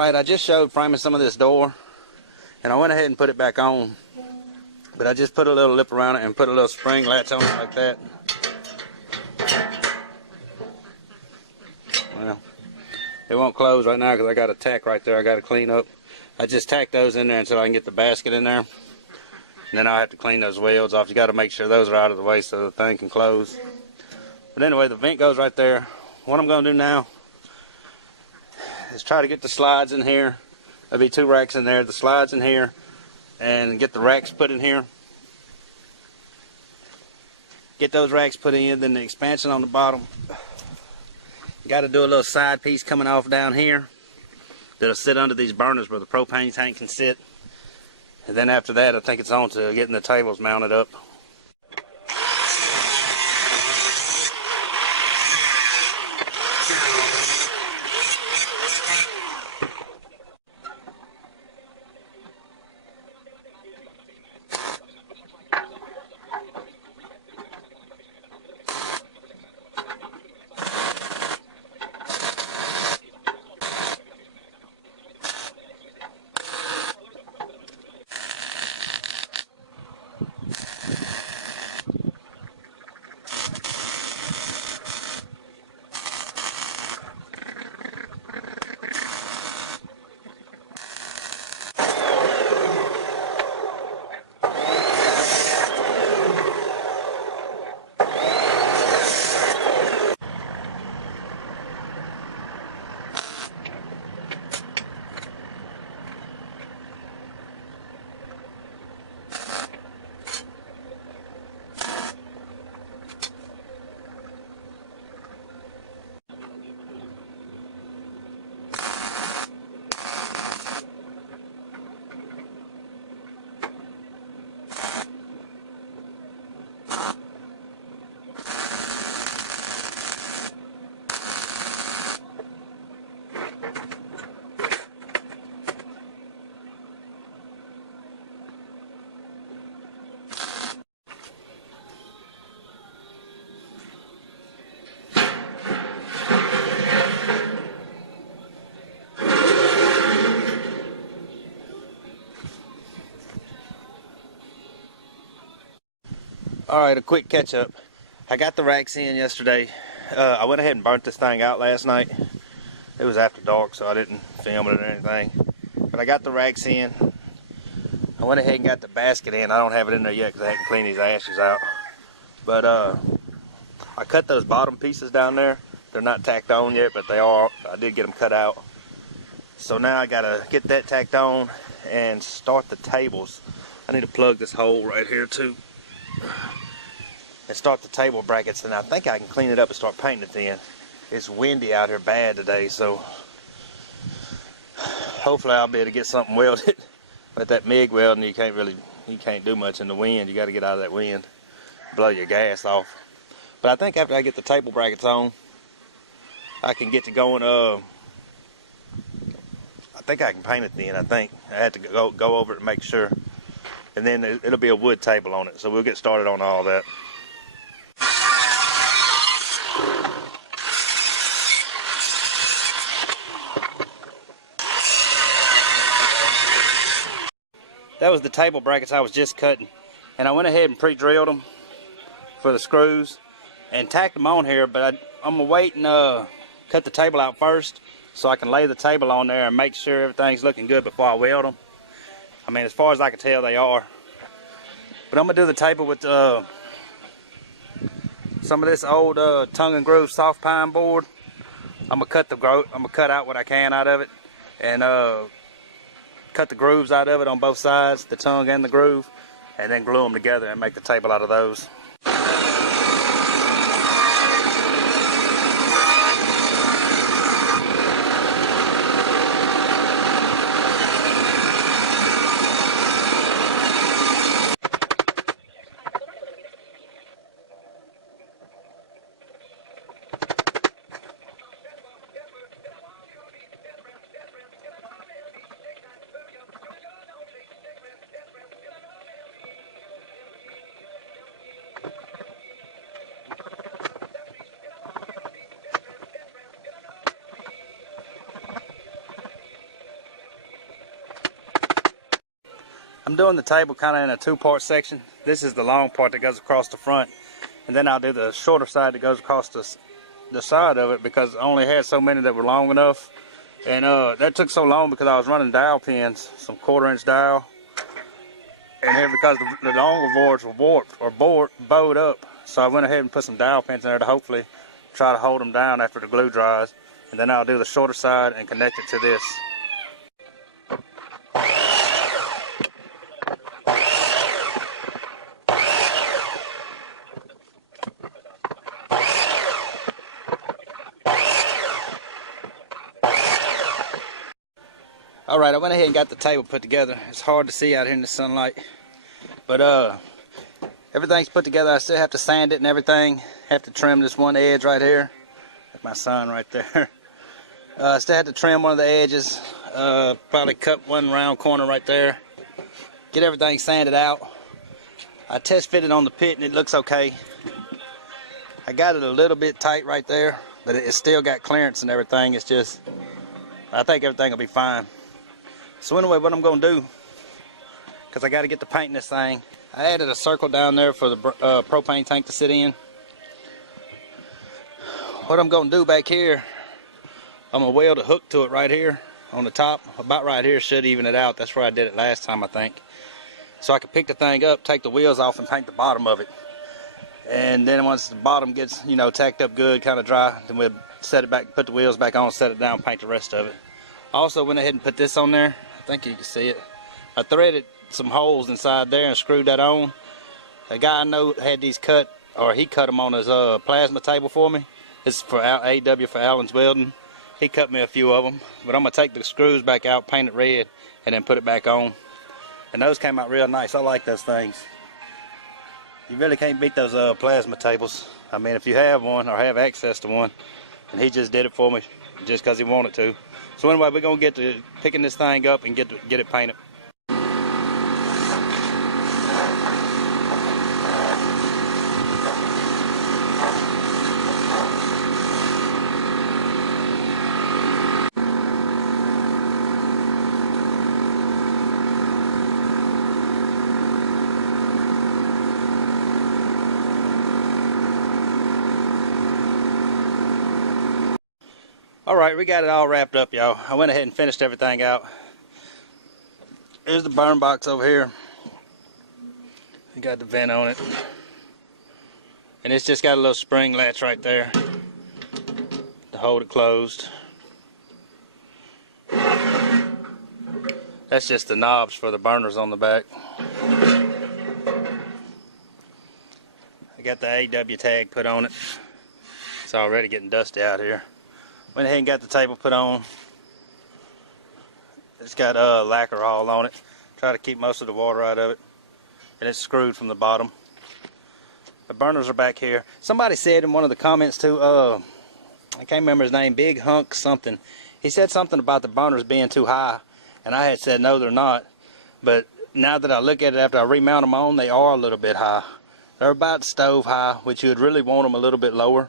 Alright, I just showed framing some of this door, and I went ahead and put it back on, but I just put a little lip around it and put a little spring latch on it like that. Well, it won't close right now because I got a tack right there I got to clean up. I just tacked those in there until I can get the basket in there, and then I'll have to clean those welds off. You got to make sure those are out of the way so the thing can close. But anyway, the vent goes right there. What I'm going to do now is try to get the slides in here. There'll be 2 racks in there, the slides in here, and get the racks put in here. Get those racks put in, then the expansion on the bottom. Got to do a little side piece coming off down here that'll sit under these burners where the propane tank can sit. And then after that, I think it's on to getting the tables mounted up. Alright, a quick catch up. I got the racks in yesterday. I went ahead and burnt this thing out last night. It was after dark, so I didn't film it or anything. But I got the racks in. I went ahead and got the basket in. I don't have it in there yet because I hadn't cleaned these ashes out. But I cut those bottom pieces down there. They're not tacked on yet, but they are. I did get them cut out. So now I gotta get that tacked on and start the tables. I need to plug this hole right here too. And start the table brackets, and I think I can clean it up and start painting it then. It's windy out here bad today, so hopefully I'll be able to get something welded. But that MIG welding, you can't do much in the wind. You got to get out of that wind, blow your gas off. But I think after I get the table brackets on, I can get to going. I think I can paint it then. I think I had to go over it and make sure, and then it'll be a wood table on it. So we'll get started on all that. That was the table brackets I was just cutting, and I went ahead and pre-drilled them for the screws and tacked them on here, but I'm gonna wait and cut the table out first so I can lay the table on there and make sure everything's looking good before I weld them. I mean, as far as I can tell, they are. But I'm gonna do the table with some of this old tongue and groove soft pine board. I'm gonna cut out what I can out of it, and cut the grooves out of it on both sides, the tongue and the groove, and then glue them together and make the table out of those. I'm doing the table kind of in a two-part section. This is the long part that goes across the front, and then I'll do the shorter side that goes across the side of it, because I only had so many that were long enough. And that took so long because I was running dowel pins, some 1/4-inch dowel, and here because the longer boards were warped or bowed up, so I went ahead and put some dowel pins in there to hopefully try to hold them down after the glue dries. And then I'll do the shorter side and connect it to this. Alright, I went ahead and got the table put together. It's hard to see out here in the sunlight, but everything's put together. I still have to sand it and everything. Have to trim this one edge right here. That's my son right there. Still have to trim one of the edges. Probably cut one round corner right there. Get everything sanded out. I test fitted on the pit and it looks okay. I got it a little bit tight right there, but it's still got clearance and everything. It's just, I think everything will be fine. So anyway, what I'm going to do, because I got to get to painting this thing, I added a circle down there for the propane tank to sit in. What I'm going to do back here, I'm going to weld a hook to it right here on the top. About right here should even it out. That's where I did it last time, I think. So I can pick the thing up, take the wheels off, and paint the bottom of it. And then once the bottom gets, you know, tacked up good, kind of dry, then we'll set it back, put the wheels back on, set it down, paint the rest of it. I also went ahead and put this on there. I think you can see it. I threaded some holes inside there and screwed that on. A guy I know had these cut, or he cut them on his plasma table for me. This is for AW for Allen's Welding. He cut me a few of them, but I'm gonna take the screws back out, paint it red, and then put it back on. And those came out real nice. I like those things. You really can't beat those plasma tables. I mean, if you have one or have access to one, and he just did it for me just because he wanted to. So anyway, we're gonna get to picking this thing up and get it painted. Alright, we got it all wrapped up, y'all. I went ahead and finished everything out. Here's the burn box over here. We got the vent on it. And it's just got a little spring latch right there to hold it closed. That's just the knobs for the burners on the back. I got the AW tag put on it. It's already getting dusty out here. Went ahead and got the table put on. It's got lacquer all on it. Try to keep most of the water out of it. And it's screwed from the bottom. The burners are back here. Somebody said in one of the comments too, I can't remember his name, Big Hunk something. He said something about the burners being too high. And I had said no, they're not. But now that I look at it after I remount them on, they are a little bit high. They're about stove high, which you would really want them a little bit lower.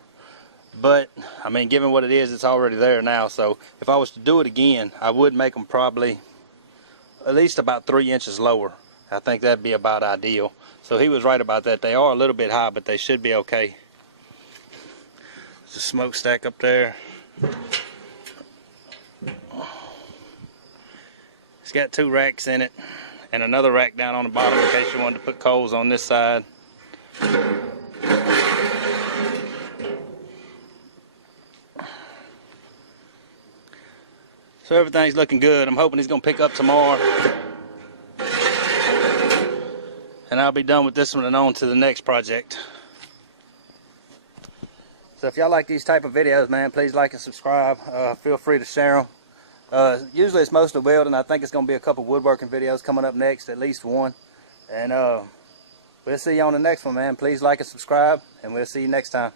But, I mean, given what it is, it's already there now. So, if I was to do it again, I would make them probably at least about 3 inches lower. I think that'd be about ideal. So, he was right about that. They are a little bit high, but they should be okay. There's a smokestack up there. It's got 2 racks in it. And another rack down on the bottom in case you wanted to put coals on this side. So everything's looking good. I'm hoping he's going to pick up tomorrow. And I'll be done with this one and on to the next project. So if y'all like these type of videos, man, please like and subscribe. Feel free to share them. Usually it's mostly welding. I think it's going to be a couple woodworking videos coming up next, at least one. And we'll see you on the next one, man. Please like and subscribe, and we'll see you next time.